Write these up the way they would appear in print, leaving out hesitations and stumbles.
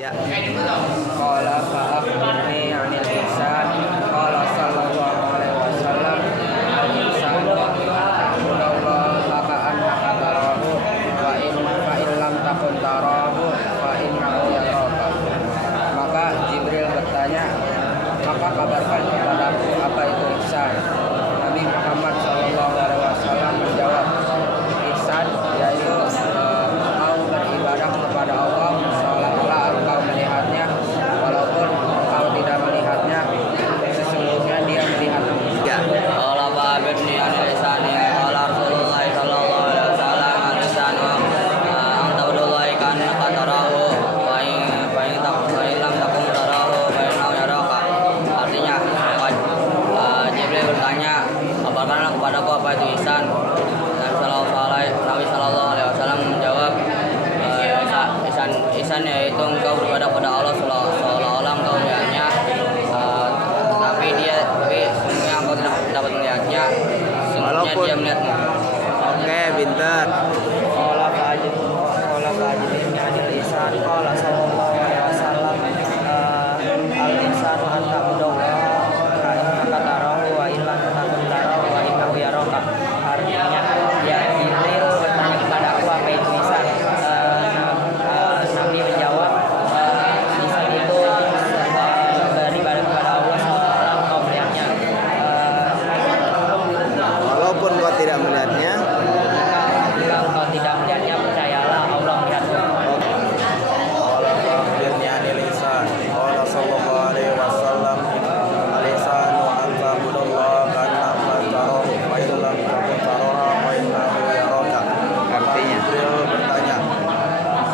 Ya. Qala fa akhbirni 'anil ihsan. Qala sallallahu alaihi wasallam al-ihsanu ta'budallaha ka'annaka tarahu fa in lam takun tarahu fa innahu yaraka. Maka Jibril bertanya, maka kabarkan kepadaku apa itu ihsan. Nabi Muhammad sallallahu alaihi wasallam menjawab, ihsan yaitu engkau beribadah kepada Allah seolah-olah engkau melihatnya, walaupun engkau tidak melihatnya, sesungguhnya dia melihatmu. Ya. Qala fa abirni anil ihsani qala Rasulullah sallallahu alaihi wasallam al-ihsanu an ta'budallaha ka'annaka tarahu wa in lam takun tarahu fa innahu yaraka. Artinya Jibril bertanya, kabarkanlah kepadaku apa itu ihsan. Nabi sallallahu alaihi wasallam menjawab, ihsan yaitu engkau beribadah kepada Allah seolah-olah engkau melihatnya, tapi sesungguhnya engkau tidak dapat melihatnya, sesungguhnya dia melihatmu. Oke, pintar. Qala fa'ajibni 'anil ihsan qala sallallahu alaihi wasallam al-ihsanu an ta'budallaha ka'annaka tarahu wa in lam takun tarahu wa innahu yaraka. Artinya, ya Jibril bertanya kepadaku apa itu ihsan. Nabi menjawab, ihsan itu beribadah kepada Allah seolah-olah engkau melihatnya, Walaupun kau tidak melihatnya. jika engkau tidak melihatnya, percayalah Allah melihatmu. Qala fa akhbirni 'anil ihsan. Qala sallallahu alaihi wasallam al-ihsanu an ta'budallaha ka'annaka tarahu fa in lam takun tarahu fa innahu yaraka. Artinya, Jibril bertanya,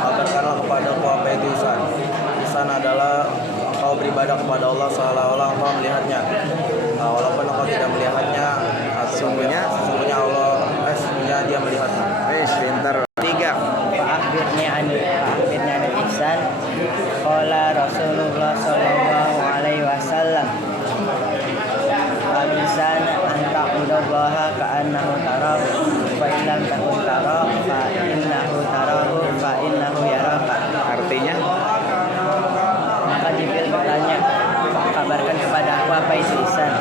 kabarkanlah kepadaku apa itu ihsan. Ihsan adalah engkau beribadah kepada Allah seolah-olah engkau melihatnya, walaupun engkau tidak melihatnya. Sesungguhnya dia melihatmu. Pintar. 3. Fa'akhbirni 'anil ihsan. Qala Rasulullah sallallahu alaihi wasallam al-ihsan an ta'budallaha ka'annahu tarahu fa in lam takun tarahu fa innahu yaraka. Artinya, Maka Jibril bertanya, kabarkan kepadaku apa itu ihsan.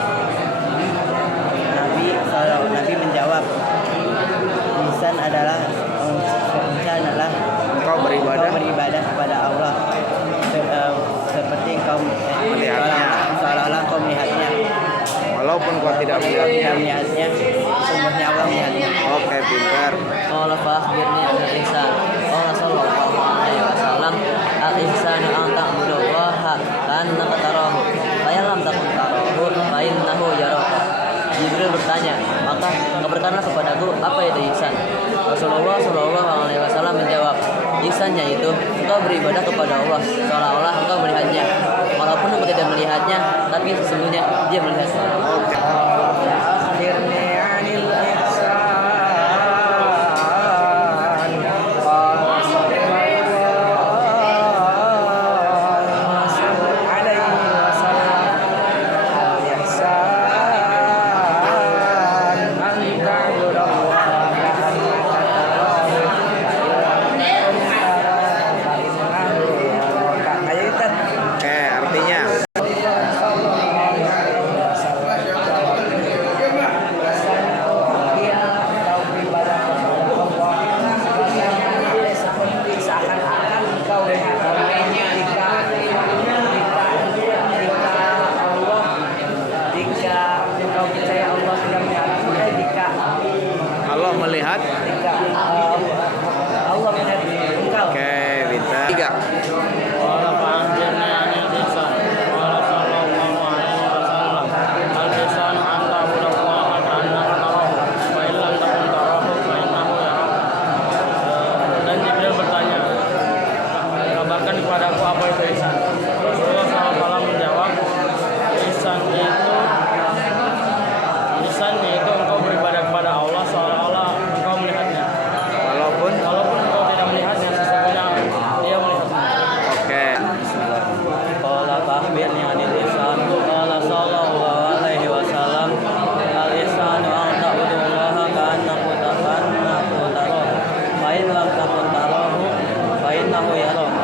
Nabi menjawab, ihsan adalah engkau beribadah kepada Allah seperti engkau melihatnya, seolah-olah engkau melihatnya, walaupun kau tidak melihatnya. sungguhnya Allah melihatnya. Oke, pintar. Qala fa akhbirni 'anil ihsan. Qala sallallahu alaihi wasallam al-ihsanu an ta'budallaha ka'annaka tarahu fa in lam takun tarahu fa innahu yaraka. Jibril bertanya, maka kabarkanlah kepadaku apa itu ihsan. Rasulullah sallallahu alaihi wasallam menjawab, ihsan yaitu engkau beribadah kepada Allah seolah-olah engkau melihatnya, walaupun engkau tidak melihatnya, tapi sesungguhnya dia melihatnya. Akhirnya 'anil ihsan. Oke, artinya, Allah melihat. Allah melihat engkau. Oke, pintar. 3. Qala fa'akhbirni 'anil ihsan. Qala sallallahu alaihi wasallam al-ihsanu an ta'budallaha ka'annaka tarahu fa in lam takun tarahu fa innahu yaraka. Dan Jibril bertanya, kabarkan kepadaku apa itu ihsan. Rasulullah SAW menjawab, ihsan yaitu engkau beribadah kepada Allah seolah-olah engkau melihatnya, Walaupun. walaupun engkau tidak melihatnya, sesungguhnya dia melihatnya. Oke. Qala fa'akhbirni 'anil ihsan. Qala sallallahu alaihi wasallam al-ihsanu an ta'budallaha ka'annaka tarahu fa in lam takun tarahu fa innahu yaraka.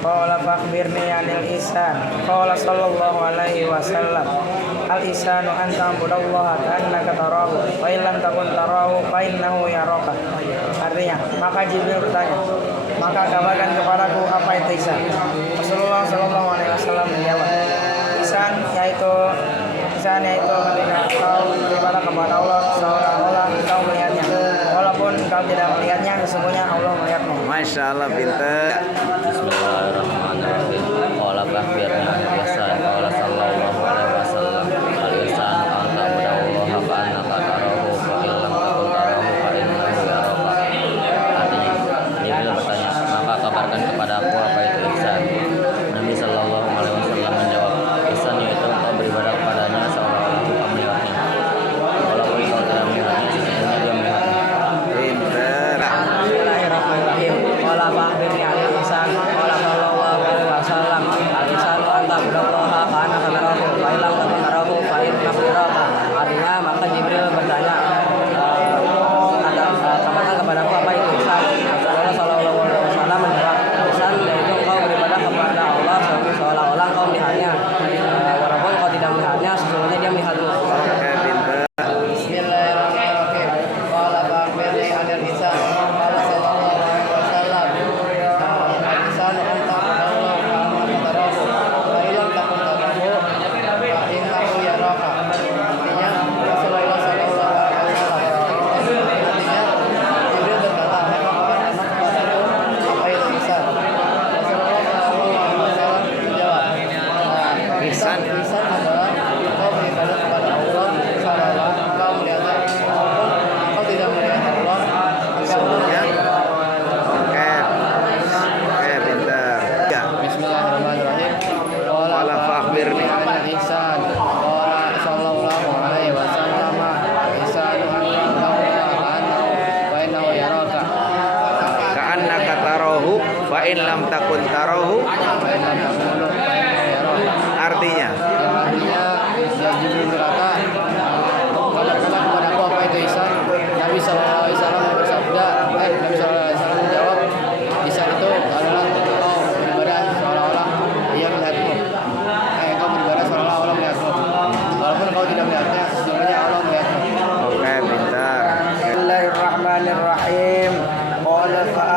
Qala fakhbirni 'anil ihsan. Qala sallallahu alaihi wasallam, al ihsanu an ta'budallaha ka'annaka tarahu, fa in lam takun tarahu fa innahu yaraka. Artinya, maka Jibril bertanya, maka kabarkan kepadaku apa itu ihsan. Rasulullah sallallahu alaihi wasallam menjawab, ihsan yaitu ketika kau beribadah kepada Allah seolah-olah kau melihatnya, walaupun kau tidak melihatnya, sesungguhnya Allah melihatmu. Masya Allah, pinter. Bismillahirrahmanirrahim. Qala fakhbirni 'anil ihsan. Qala sallallahu alaihi wasallam, al ihsanu an ta'budallaha ka'annaka tarahu fa in lam takun tarahu fa innahu yaraka. Artinya, Jibril bertanya, maka kabarkan kepada aku apa itu ihsan. Nabi sallallahu alaihi wasallam menjawab, ihsan yaitu engkau beribadah kepadanya seolah-olah engkau melihatnya, walaupun engkau tidak melihatnya, sesungguhnya dia melihatmu. Pinter. Bismillahirrahmanirrahim. Qala fakhbirni 'anil ihsan. Qala sallallahu alaihi wasallam, al ihsanu an ta'budallaha ka'annaka tarahu, fa in lam takun tarahu fa innahu yaraka. Artinya, maka Jibril bertanya, kabarkan kepadaku apa itu ihsan. Rasulullah sallallahu alaihi wasallam menjawab, ihsan yaitu engkau beribadah kepada Allah seolah-olah engkau melihatnya, walaupun engkau tidak melihatnya, sesungguhnya dia melihatmu. Oke, pinter. Bismillahirrahmanirrahim. Qala fakhbirni 'anil ihsan. Qala sallallahu alaihi wasallam, al-ihsanu an ta'budallaha ka'annaka tarahu, fa in lam takun tarahu fa innahu yaraka. Artinya, Rasulullah sallallahu alaihi wasallam, Jibril berkata, maka kabarkan kepadaku apa itu ihsan. Rasulullah sallallahu alaihi wasallam menjawab, ihsan adalah engkau beribadah kepada Allah seolah-olah engkau melihatnya, walaupun engkau tidak melihat Allah, maka Allah melihatmu. Oke, pinter. Ya. Bismillahirrahmanirrahim. Qala fakhbirni 'anil ihsan. Qala sallallahu alaihi wasallam, ihsanu an ta'budallaha ka'annahu wa innahu yaraka. ka'annaka tarahu fa in lam takun tarahu. Fa in lam takun fa innahu yaraka. Artinya, Artinya, ya Jibril berkata, kabarkanlah kepadaku apa itu ihsan. Nabi sallallahu alaihi wasallam bersabda, Nabi sallallahu alaihi wasallam menjawab, ihsan itu adalah engkau beribadah seolah-olah dia melihatmu. Engkau beribadah seolah-olah Allah melihatmu, walaupun engkau tidak melihatnya, sesungguhnya Allah melihatmu.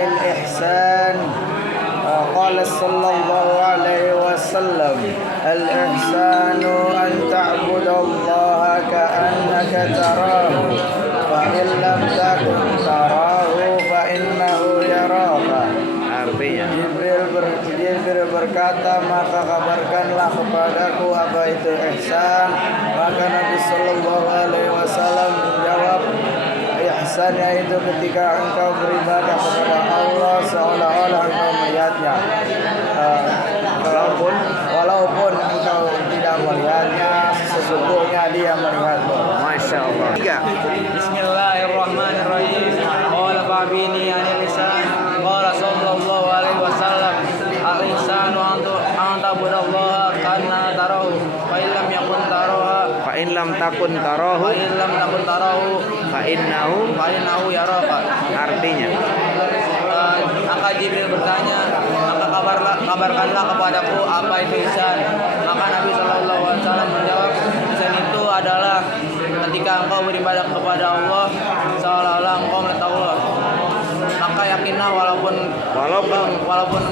oke, pinter. Bismillahirrahmanirrahim. Qala fa akhbirni 'anil ihsan. Qala sallallahu alaihi wasallam, al ihsanu an ta'budallaha ka'annaka tarahu, fa in lam takun tarahu fa innahu yaraka. Artinya, Jibril berkata, maka kabarkanlah kepadaku apa itu ihsan. Maka Nabi sallallahu alaihi wasallam menjawab, ihsan yaitu ketika engkau beribadah kepada Allah seolah-olah engkau melihatnya, walaupun engkau tidak melihatnya, sesungguhnya dia melihatmu. Masya Allah. Tiga. Bismillahirrahmanirrahim. Qala fa'bini 'anil ihsan. Qala sallallahu alaihi wasallam, al ihsanu an ta'budallaha ka'annaka tarahu, fa in lam yakun taraha, Fa in lam takun tarahu fa in lam takun tarahu fa innahu yaraka. artinya, Maka Jibril bertanya, maka kabarkanlah kepadaku apa itu ihsan. Maka Nabi sallallahu alaihi wasallam menjawab, ihsan itu adalah ketika engkau beribadah kepada Allah seolah-olah engkau melihat Allah. Maka yakinlah walaupun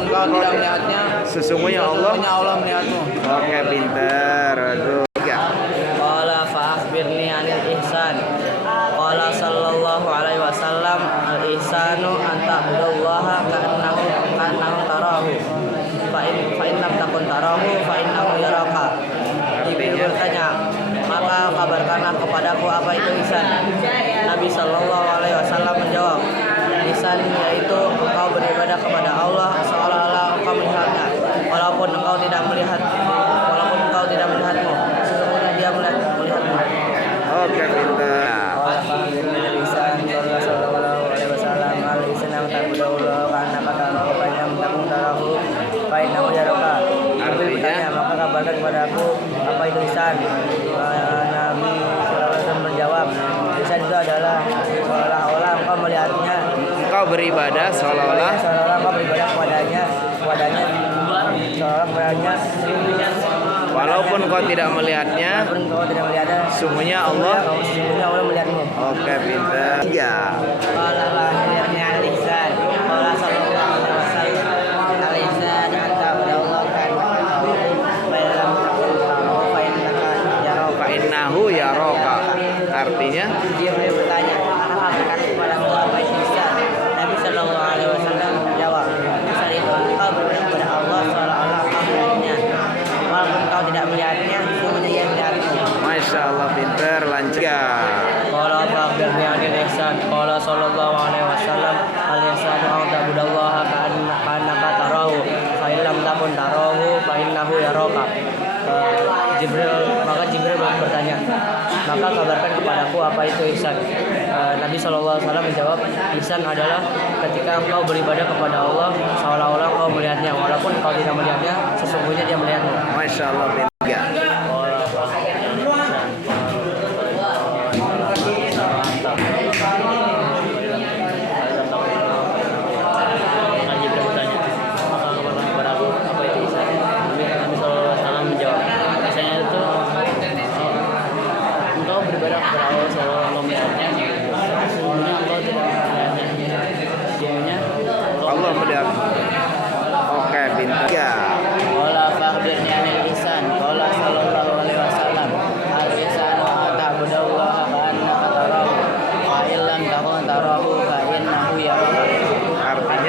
engkau tidak melihatnya, sesungguhnya Allah. melihatmu. Oke, pinter. Aduh. Tiga. Qala fa akhbirni 'anil ihsan. Qala sallallahu alaihi wasallam, al ihsanu an ta'budallaha ka'annaka tarahu, fa in lam takun tarahu fa innahu yaraka. Jibril bertanya, maka kabarkanlah kepadaku apa itu ihsan. Nabi sallallahu alaihi wasallam menjawab, ihsan yaitu engkau beribadah kepada Allah seolah-olah engkau melihatnya, walaupun engkau tidak melihatmu, sesungguhnya dia melihatmu. Oke, pinter. Artinya, maka kabarkan kepada aku apa itu ihsan. Nabi SAW menjawab, ihsan itu adalah seolah-olah engkau melihatnya, Engkau beribadah seolah-olah engkau beribadah kepadanya, walaupun kau tidak melihatnya, walaupun kau tidak melihatnya, sungguhnya Allah. sesungguhnya Allah melihatmu. Oke, pintar. 3. Qala akhirnya al-ihsan. Qala sallallahu alaihi wasallam. Al-ihsan anta Allah kan dalam fa innaka yaraka. Fa innahu yaraka. Artinya Jibril bertanya, apakah berkata kepada apa itu ihsan? Nabi sallallahu alaihi wasallam menjawab, ihsan itu engkau beribadah kepada Allah seolah-olah engkau melihatnya. Walaupun kau tidak melihatnya, sesungguhnya Ia melihatmu. Masya Allah, pintar. Lanjut. Qala fa'akhbirni 'anil ihsan. Qala sallallahu alaihi wasallam, al-ihsanu an ta'budallaha ka'annaka tarahu, fa in lam takun tarahu fa innahu yaraka. Jibril bertanya, maka kabarkan kepadaku apa itu ihsan. Nabi SAW menjawab, ihsan adalah ketika engkau beribadah kepada Allah seolah-olah engkau melihatnya, walaupun engkau tidak melihatnya, sesungguhnya Dia melihatmu. Masya Allah, pintar. Jibril bertanya, maka kabarkan kepadaku apa itu ihsan. Nabi SAW menjawab, ihsannya itu engkau beribadah kepada Allah seolah engkau melihatnya, sesungguhnya engkau tidak melihatnya, sesungguhnya Allah melihat. Oke, pintar. Qala fa'akhbirni 'anil ihsan. Qala sallallahu alaihi wasallam, al-ihsanu an ta'budallaha ka'annaka tarahu, fa in lam takun tarahu fa innahu yaraka. Artinya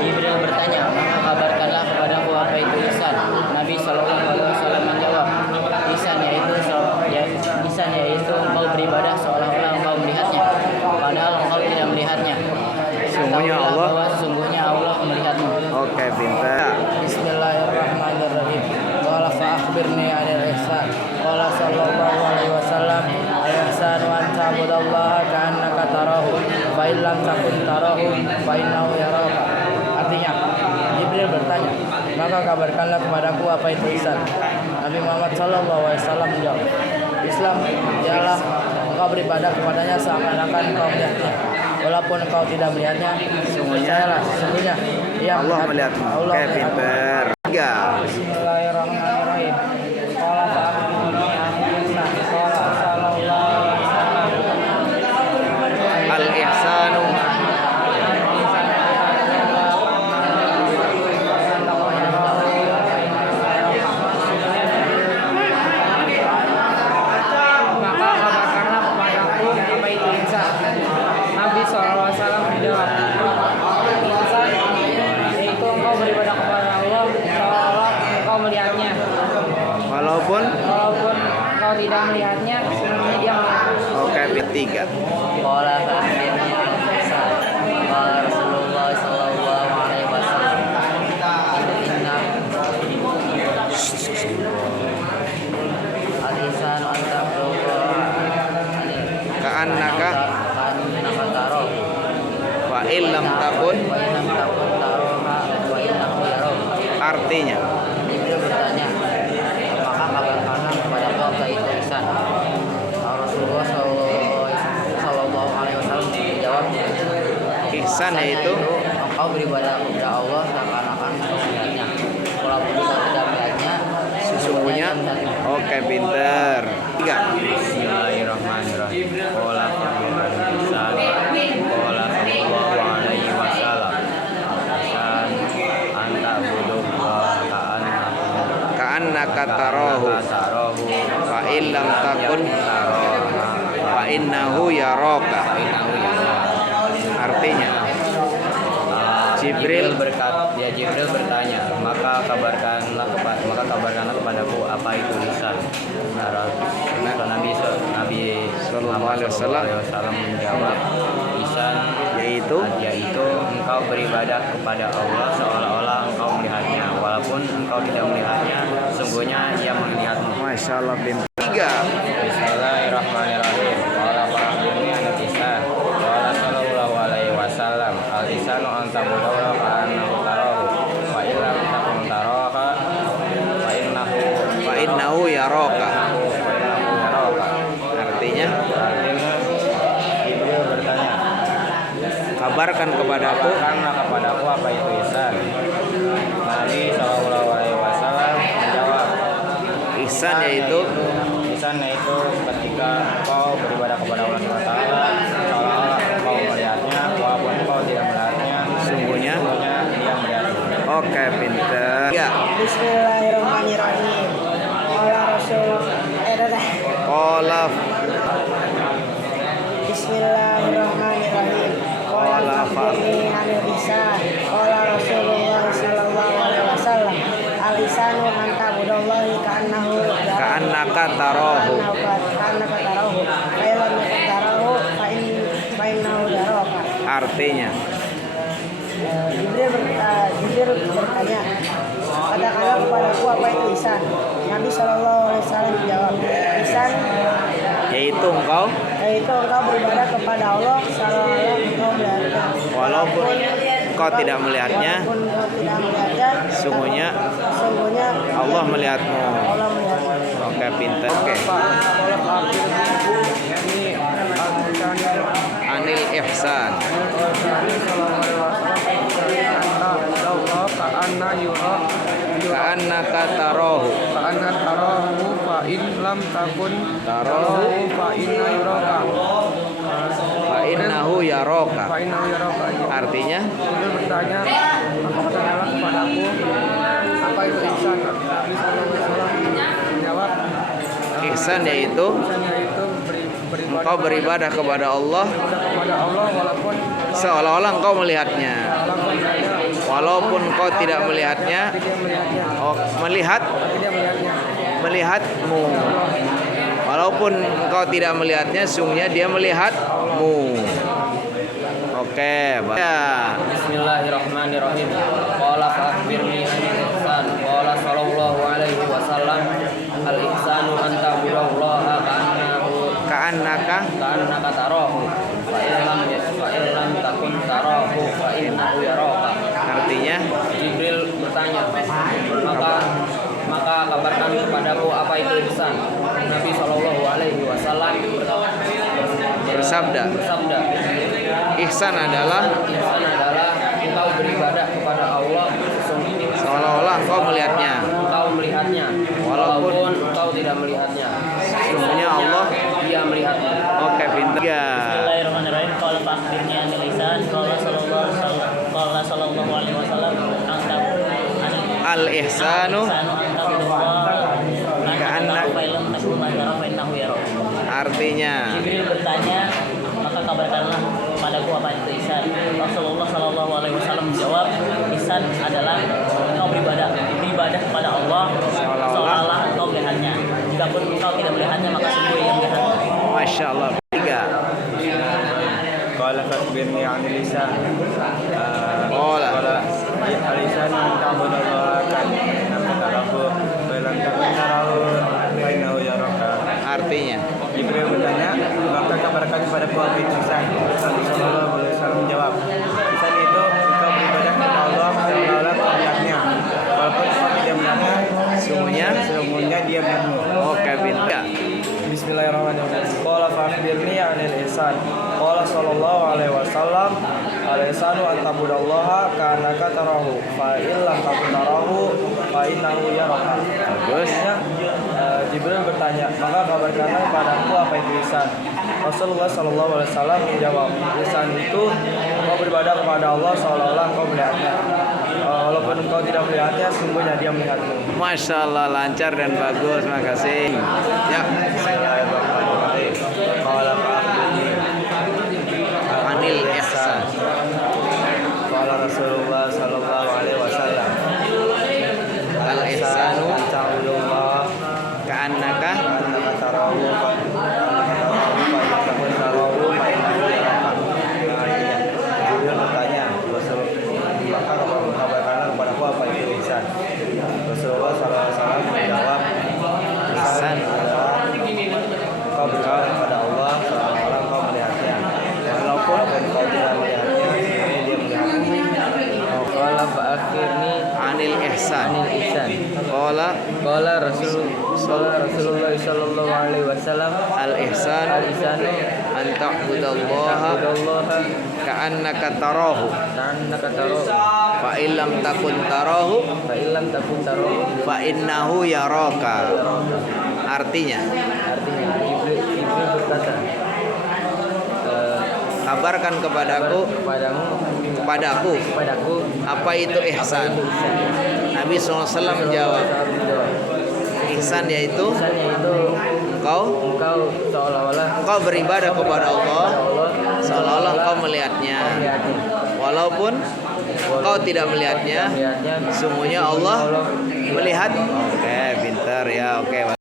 Jibril bertanya, maka kabarkanlah kepadaku apa itu ihsan. Nabi sallallahu alaihi wasallam menjawab, ihsan yaitu engkau beribadah seolah-olah engkau melihatnya, padahal engkau tidak melihatnya. Sungguhnya Ketahuilah Allah. bahwa sesungguhnya Allah melihatmu. Oke, pintar. Bismillahirrahmanirrahim. Qala fa'akhbirni 'anil ihsan. Qala sallallahu alaihi wasallam, al-ihsanu an ta'budallaha ka'annaka tarahu, fa in lam takun tarahu fa innahu yaraka. Artinya, Jibril bertanya, maka kabarkanlah kepadaku apa itu ihsan. Nabi Muhammad sallallahu alaihi wasallam menjawab, Islam ialah engkau beribadah kepadanya seakan-akan engkau melihatnya, walaupun engkau tidak melihatnya. Sesungguhnya Ia Allah melihatmu. Allah Oke, melihatmu. pintar. 3. Bismillahirrahmanirrahim. Qala fa'akhbirni 'anil ihsan. Qala sallallahu alaihi wasallam, Al-ihsanu Maka kabarkanlah kepadaku apa itu ihsan. Nabi SAW menjawab, ihsan yaitu engkau beribadah kepada Allah seolah engkau melihatnya, walaupun. walaupun engkau tidak melihatnya, sesungguhnya Dia melihatmu. Oke, pintar. Qala fa'akhbirni 'anil ihsan. Qala Rasulullah sallallahu alaihi wasallam, inna al-ihsanu an ta'budallaha Ka'annaka tarahu, wa illam takun. wa in lam takun taraha wa innahu yaraka. Artinya Jibril bertanya, maka kabarkanlah kepadaku apa itu ihsan. Rasulullah sallallahu alaihi wasallam menjawab, ihsan yaitu engkau beribadah kepada Allah seakan-akan engkau melihatnya, walaupun engkau tidak melihatnya, sesungguhnya. Oke, pintar. 3. Bismillahirrahmanirrahim. Qala fa'akhbirni 'anil ihsan. Qala sallallahu alaihi wasallam, ihsan an ta'budallaha Ka'annaka tarahu tarahu fa illam takun tarahu fa innahu yaraka. Artinya Jibril Jibril bertanya, maka kabarkanlah kepadaku apa itu ihsan. Nabi Sallallahu alaihi wasallam menjawab, ihsan yaitu yaitu engkau beribadah kepada Allah seolah-olah engkau melihatnya, walaupun engkau tidak melihatnya, sungguhnya Ia melihatmu. Masya Allah, pintar. 3. Bismillahirrahmanirrahim. Qala fa'akhbirni 'anil ihsan. Qala sallallahu alaihi wasallam, al-ihsanu an ta'budallaha ka'annaka tarahu, wa in lam takun taraha fa innahu yaraka. Artinya Jibril bertanya, kabarkan kepadaku. kabarkanlah kepadaku apa itu ihsan. Nabi sallallahu alaihi wasallam menjawab, Ihsan yaitu Ihsan yaitu ketika kau beribadah kepada Allah SWT seolah-olah kau melihatnya, walaupun kau tidak melihatnya, sungguhnya. dia melihatnya. Oke, pinter. Ya. Bismillahirrahmanirrahim. Qala Rasul Qala Bismillahirrahmanirrahim. Qala fa'ni anil ihsan. Qala Rasulullah sallallahu alaihi wasallam. Al-ihsanu an ta'budallahi ka'annaka tarahu. Ka'annaka tarahu. Fa illam takun tarahu fa innahu yaraka. Artinya Jibril bertanya, katakanlah kepadaku apa itu ihsan. Nabi Shallallahu Alaihi Wasallam menjawab, ihsan yaitu engkau beribadah kepada Allah seolah-olah engkau melihatnya. walaupun engkau tidak melihatnya, sungguhnya Allah melihatmu. Oke, pinter. Oke. Anil ihsan. Ka'annaka tarahu. Fa in lam takun Tarahu fa inna yuraka. fa innahu yaraka. Fa innahu yaraka. Artinya Jibril bertanya, maka bertanyalah kepadaku, apa itu ihsan? Nabi SAW menjawab, ihsan yaitu beribadah engkau beribadah kepada Allah kepada Allah walaupun seolah-olah engkau melihatnya. Walaupun engkau tidak melihatnya, dia melihatnya, oh, tidak melihatnya. melihatmu. Walaupun engkau tidak melihatnya, sungguhnya dia melihatmu. Oke, ya. Bismillahirrahmanirrahim. Qala fa'akhbirni anil ihsan. Qala sallallahu alaihi wasallam al ihsanu an ta'budallaha Ka'annaka tarahu fa illam takun tarahu fa innahu yaraka. artinya Jibril bertanya, maka kabarkan kepadaku apa itu ihsan. Nabi Shallallahu alaihi wasallam bersabda, ihsan adalah engkau beribadah kepada Allah seolah-olah engkau melihatnya. Walaupun engkau tidak melihatnya, Sungguhnya Allah dia melihatnya. Oke, pintar. Ya. Bismillahirrahmanirrahim. Qala fa'akhbirni anil ihsan. Qala sallallahu alaihi wasallam Al ihsanu artinya Jibril bertanya, maka kabarkanlah padaku apa itu ihsan. Rasulullah sallallahu alaihi wasallam menjawab, ihsan adalah engkau beribadah kepada Allah seolah-olah engkau melihatnya. Jikapun engkau tidak melihatnya, maka sungguh ia melihatnya. Masya Allah. 3. Qala fa'akhbirni anil ihsan. Qala Al-ihsan an ta'budallaha ka'annaka tarahu fa lam takun tarahu fa innahu yaraka. artinya Jibril bertanya, maka kabarkan kepadaku apa itu ihsan. Nabi Sallallahu Alaihi Wasallam menjawab, ihsan itu engkau beribadah kepada Allah seolah-olah kau melihatnya, walaupun kau tidak melihatnya, sungguhnya dia melihatmu. oke, pintar. Bismillahirrahmanirrahim. Qala fa'akhbirni anil ihsan. Qala sallallahu alaihi wasallam al-ihsanu an ta'budallaha ka'annaka tarahu fa in lam takun tarahu fa innahu yaraka. Bagus. Jibril bertanya, maka kabarkanlah kepadaku apa itu ihsan. Rasulullah sallallahu alaihi wasallam menjawab, ihsan itu engkau beribadah kepada Allah seolah-olah engkau melihatnya. Walaupun engkau tidak melihatnya, sungguhnya dia melihatmu. Masya Allah, lancar dan bagus. Makasih. Ya. Bismillahirrahmanirrahim. Qala fa'akhbirni Anil ihsan. Qala Rasulullah sallallahu alaihi wasallam Al ihsanu ta'budallaha ka'annaka ka'annaka tarahu fa in tarahu fa innahu yaraka. Jibril bertanya, maka kabarkanlah kepadaku apa itu ihsan. Rasulullah sallallahu alaihi wasallam menjawab, ihsan adalah kau beribadah kepada Allah seolah-olah kau melihatnya, walaupun kau tidak melihatnya, dia melihatmu. Qala fa'akhbirni anil ihsan. Qala Rasulullah sallallahu alaihi wasallam al ihsan al-ihsanu an ta'budallaha ka'annaka tarahu ka'annaka tarahu Fa illam takun tarahu fa illam takun tarahu fa innahu yaraka. Artinya, artinya Jibril berkata kabarkan kepadaku kepadaku apa itu ihsan. Nabi SAW menjawab, ihsan yaitu engkau engkau beribadah kepada Allah seolah-olah engkau melihatnya, walaupun engkau tidak melihatnya, sungguhnya Allah melihat. Oke, pintar ya. Oke.